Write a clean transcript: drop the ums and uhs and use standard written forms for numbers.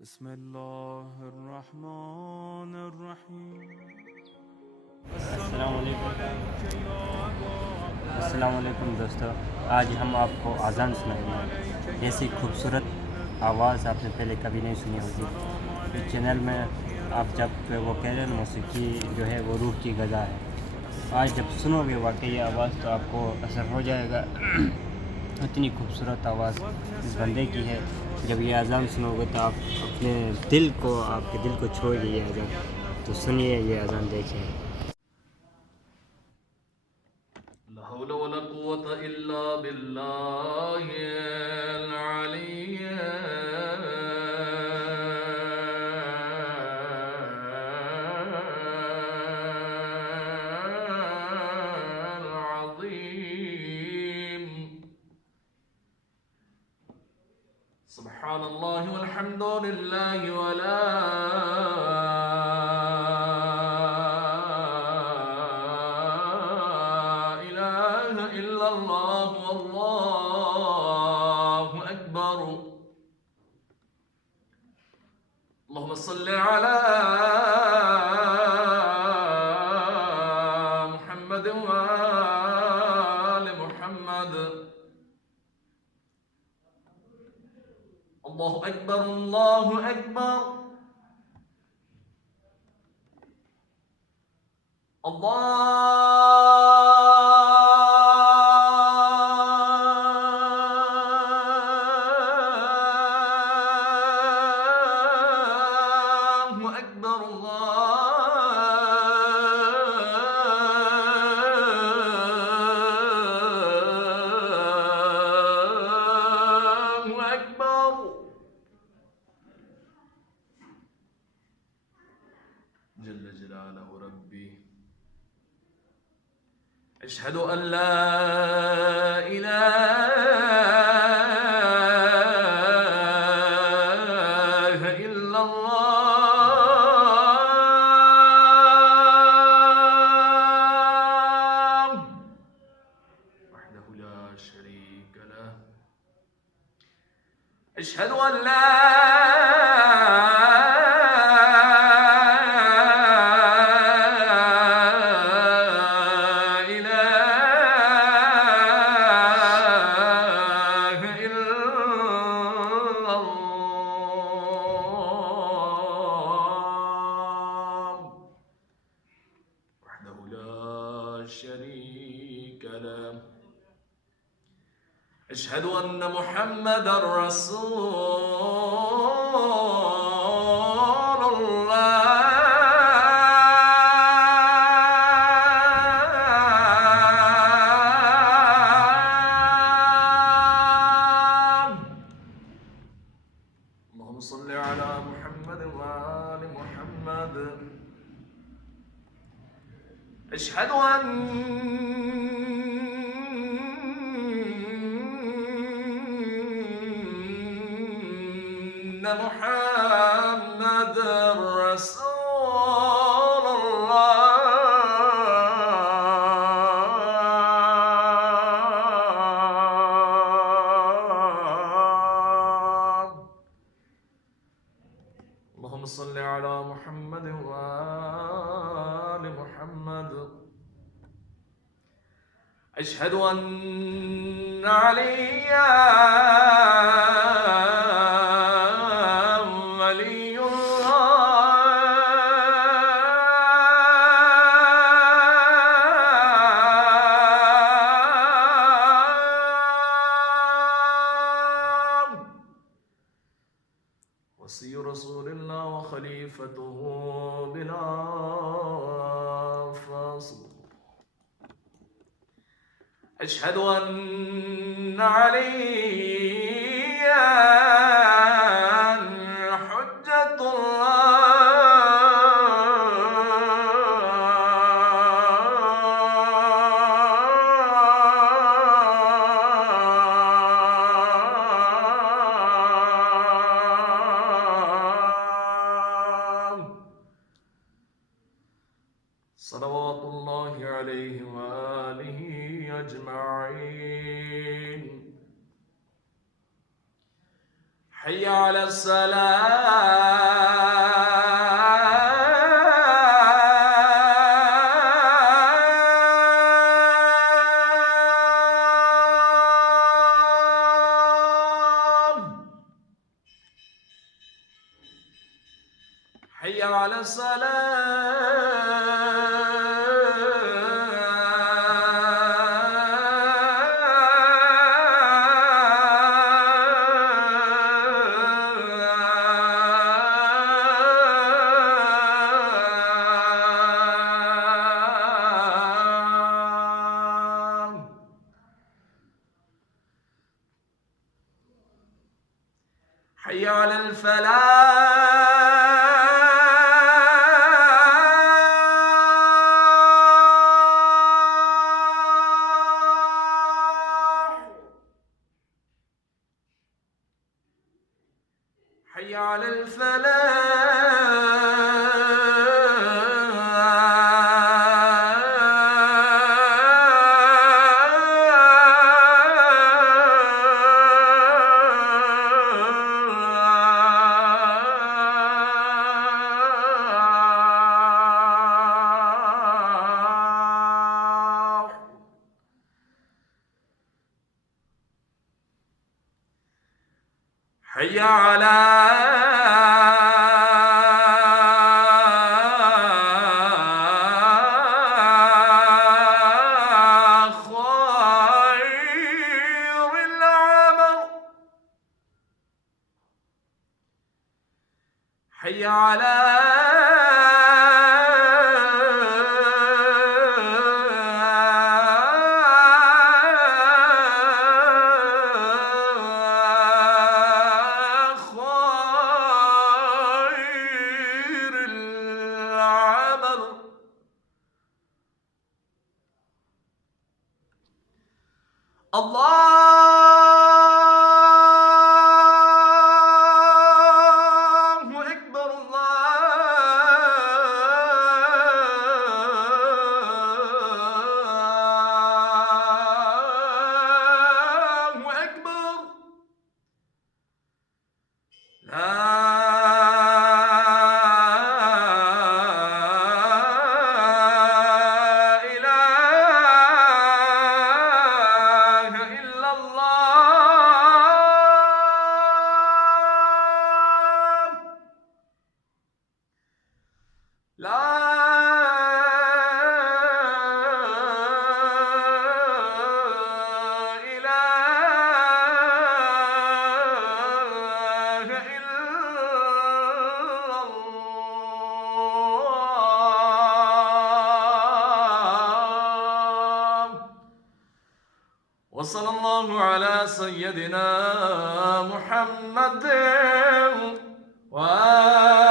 بسم الله الرحمن الرحيم अस्सलाम वालेकुम दोस्तों। आज हम आपको अज़ान सुनाएंगे। ऐसी खूबसूरत आवाज़ आपने पहले कभी नहीं सुनी होगी। इस चैनल में आप जब वो कह रहे हैं मौसीकी जो है वो रूह की ग़ज़ा है। आज जब सुनोगे वाकई ये आवाज़ तो आपको असर हो जाएगा। इतनी खूबसूरत आवाज़ इस बंदे की है। जब ये अज़ान सुनोगे तो आप अपने आपके दिल को छोड़ेगी ये अज़ान। तो सुनिए ये अज़ान, देखिए। لا حول ولا قوة إلا بالله العلي العظيم. سبحان الله والحمد لله ولا إله إلا الله والله أكبر. اللهم صل على محمد وآل محمد. الله أكبر الله أكبر. الله أكبر الله أكبر. جل جلاله ربي. أشهد أن لا إله إلا الله وحده لا شريك له. أشهد أن لا إله إلا الله وحده لا شريك له. أشهد أن محمدا رسول الله. اللهم صل على محمد وآل محمد. أشهد أن محمد رسول الله. اللهم صل على محمد وآل محمد. أشهد أن عليا ولي الله وصي رسول الله وخليفته بلا فاصل. أشهد أن عليا حجة الله صلوات الله عليه وآله أجمعين. حي على السلام حي على السلام حي على الفلاح حي على الفلاح حي على خير العمل حي على خير العمل الله أكبر الله أكبر لا إله إلا الله لا إله إلا الله وصلى الله على سيدنا محمد وآله